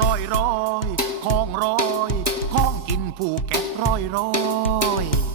ร้อยร้อยของร้อยของกินผูกแกะร้อยร้อย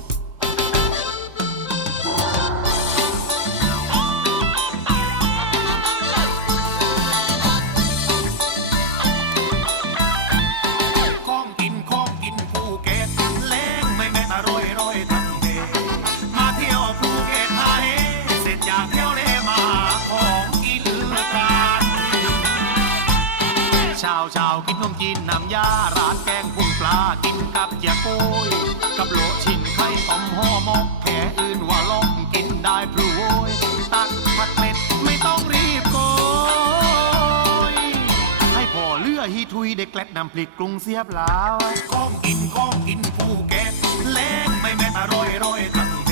ฮีทุยเด็กแกลดนำพริกกรุงเสียบลาวของกินของกินภูเก็ตแรงไม่แม้แต่ร้อยร้อยทั้งเด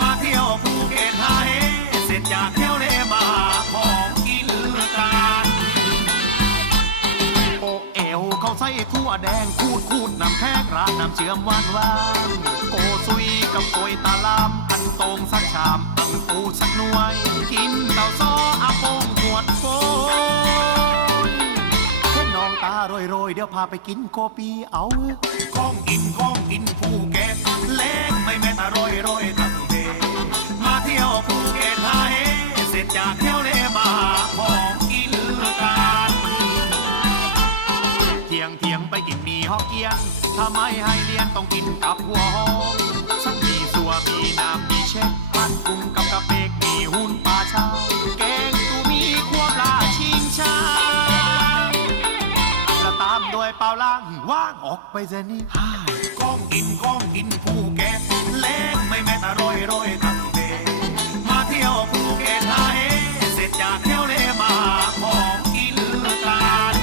มาเที่ยวภูเก็ตหาเฮเสร็จจากเที่ยวเลมาของกินกันโอเอวเขาใส่ทั่วแดงคูดคูดน้ำแพกร้านน้ำเชื่อมหวานหวานโกซุยกับโกยตาลามอันโตงสักชามอังปูสักหน่วย กินเต่าซอ โรยโรยเดี๋ยวพาไปกินโกปีเอาของกินของกินภูเก็ตแรงไม่แม้แต่โรยโรยทั้งเดมาเที่ยวภูเก็ตหาเฮเสร็จจากเที่ยวเลมาของกินกันเที่ยงเที่ยงไปกินมีฮอกเกี้ยนถ้าไม่ให้เลียนต้องกินกับหัวหอมสักมีสัวมีน้ำมีเช็ดพันกุ้งกับกะเปกมีหุ่นางว่างออกไปเสียนี่ก้องกินก้องกินภูเก็ตแรงไม่แม้แต่ร้อยร้อยทั้งเดมาเที่ยวภูเก็ตหาเฮเสร็จจากเที่ยวเลมาของกินกัน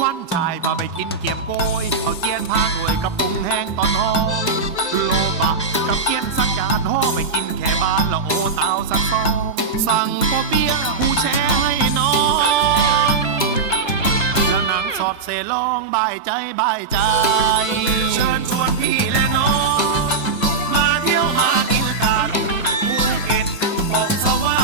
วันชายพาไปกินเกี๊ยมโกยเอาเกี๊ยนพางรวยกับปรุงแห้งตอนหอมโลบะกับเกี๊ยนสักจานห่อไปกินแค่บ้านละโอเตาสักซองสั่งโปเปียะหูแชร์ให้ องแล้อดเสลองบายใจบายใจ เชิญชวนพี่และน้อง มาเที่ยวมากินกันภูเก็ตบอกสวรรค์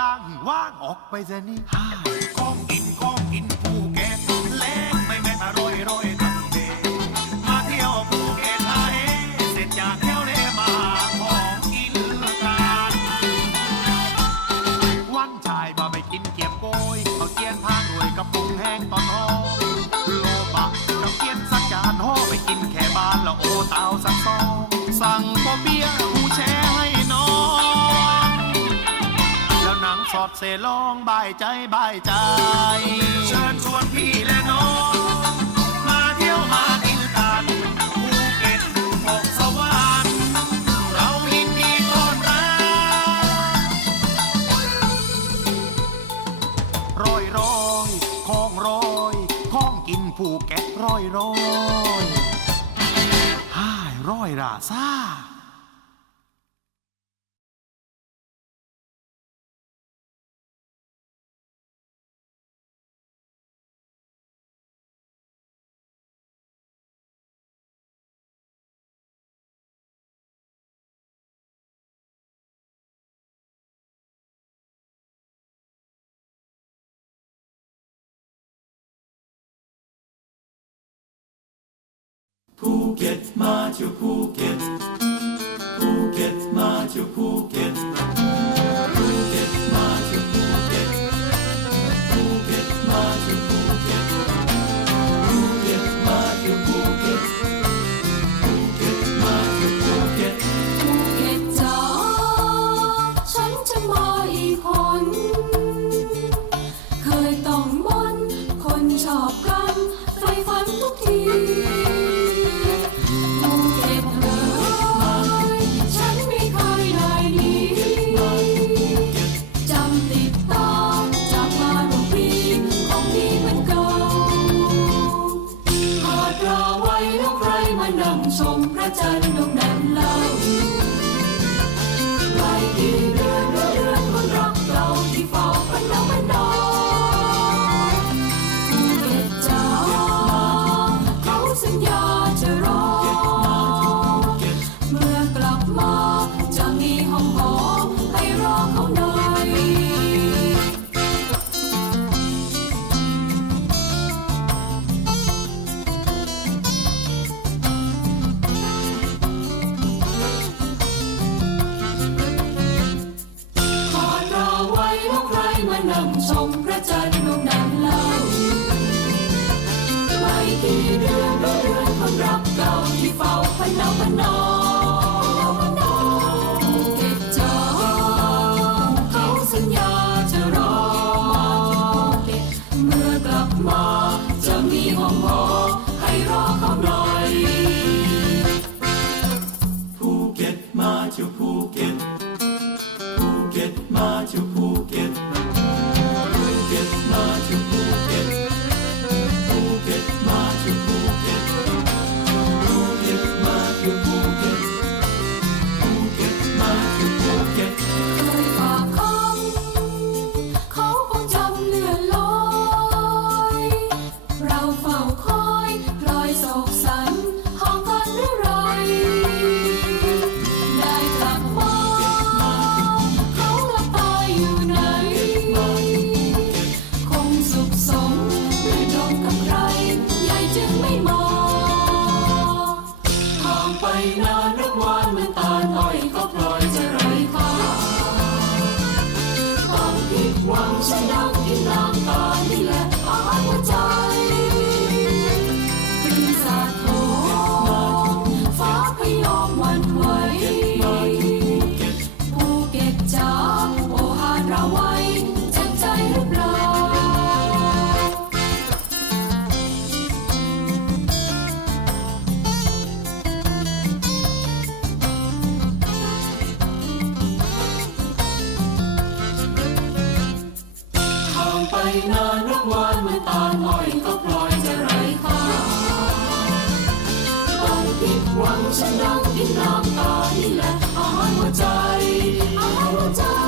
ล่างว่างออกไปซะนี่ ลองบายใจบายใจ เชิญชวนพี่และน้อง มาเที่ยวมากินกันภูเก็ตบอกสวรรค์เรายินดีต้อนรับร้อยร้อยของร้อยของกินภูเก็ตร้อยร้อยฮ่ายร้อยราซ่า ภูเก็ตมา จัน กี่เดือนเดือนคนรักเก่าที่เฝ้าพนาวพนอ อยโศกสันห่างกันเรื่อไรได้กลับมาเขาหลับตาอยู่ไหน คงสุขสมหรือดมกับใครใหญ่จึงไม่มองห่างไปนานนับวันเหมือนตาลอ้อยก็พลอยจะไร้ค่าต้องผิดหวังฉันยังกินน้ำตานี่แหละ นานนับวันเมื่อตาลอ้อยก็พลอยจะไร้ค่าต้องผิดหวังฉันยังกินน้ำตานี่แหละอาหารหัวใจอาหารหัวใจ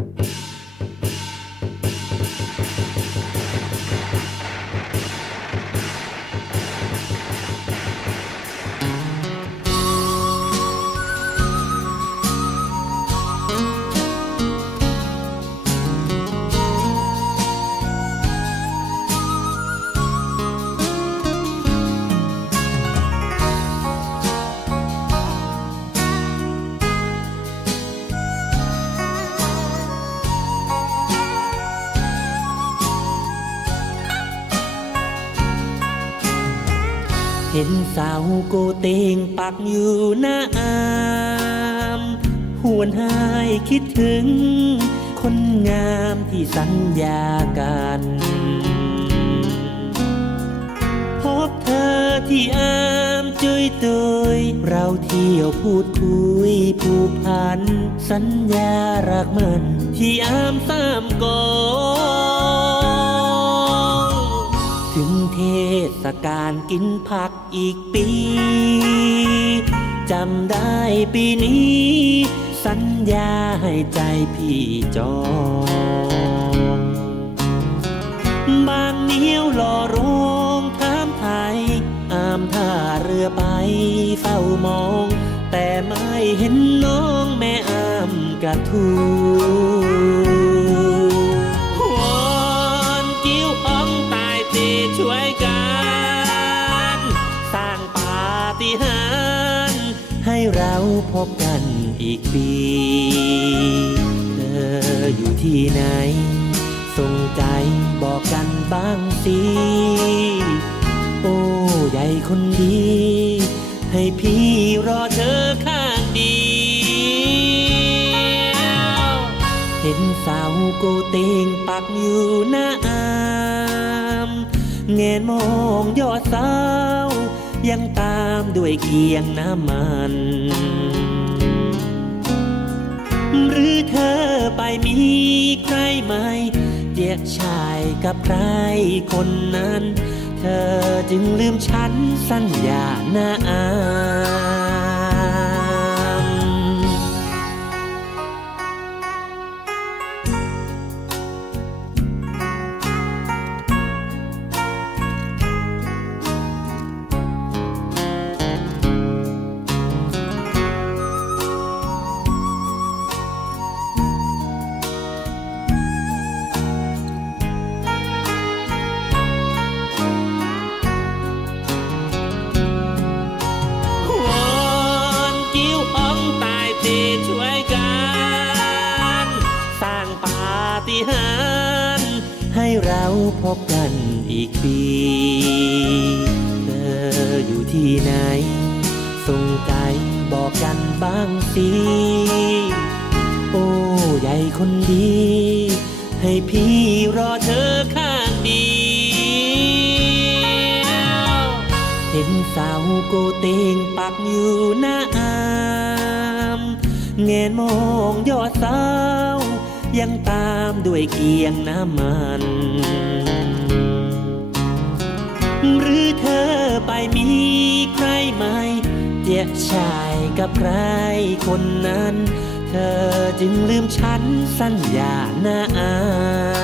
Música เห็นสาวโกเตงปักอยู่หน้าอามหวนหายคิดถึง คนงามที่สัญญากัน พบเธอที่อามจุยตุยเราเที่ยวพูดคุยผูกพัน สัญญารักมัน ที่อามสามกองถึงเทศกาลกินผัก อีกปี จำได้ปีนี้ สัญญาให้ใจพี่จองบางนิ้วรอโรงถามไทยอามท่าเรือไปเฝ้ามอง แต่ไม่เห็นน้องแม่อามกระทู พบกันอีกปี เธออยู่ที่ไหน ส่งใจบอกกันบ้างสิ โอ้ใหญ่คนดี ให้พี่รอเธอข้างเดียวเห็นสาวโกเตงปักอยู่หน้าอามแงนมองยอดเสายังตามด้วยเกียงน้ำมัน ไปมีใครไหมเดียกชายกับใครคนนั้น เธอจึงลืมฉันสัญญาหน้าอา เราพบกันอีกปี เธออยู่ที่ไหน ส่งใจบอกกันบ้างสิ โอ้ใหญ่คนดี ให้พี่รอเธอข้างเดียวเห็นสาวโกเตงปักอยู่หน้าอามแงนมองยอดสา ยังตามด้วยเกียงน้ำมัน หรือเธอไปมีใครไหมเจียชายกับใครคนนั้น เธอจึงลืมฉันสัญญาหน้าอา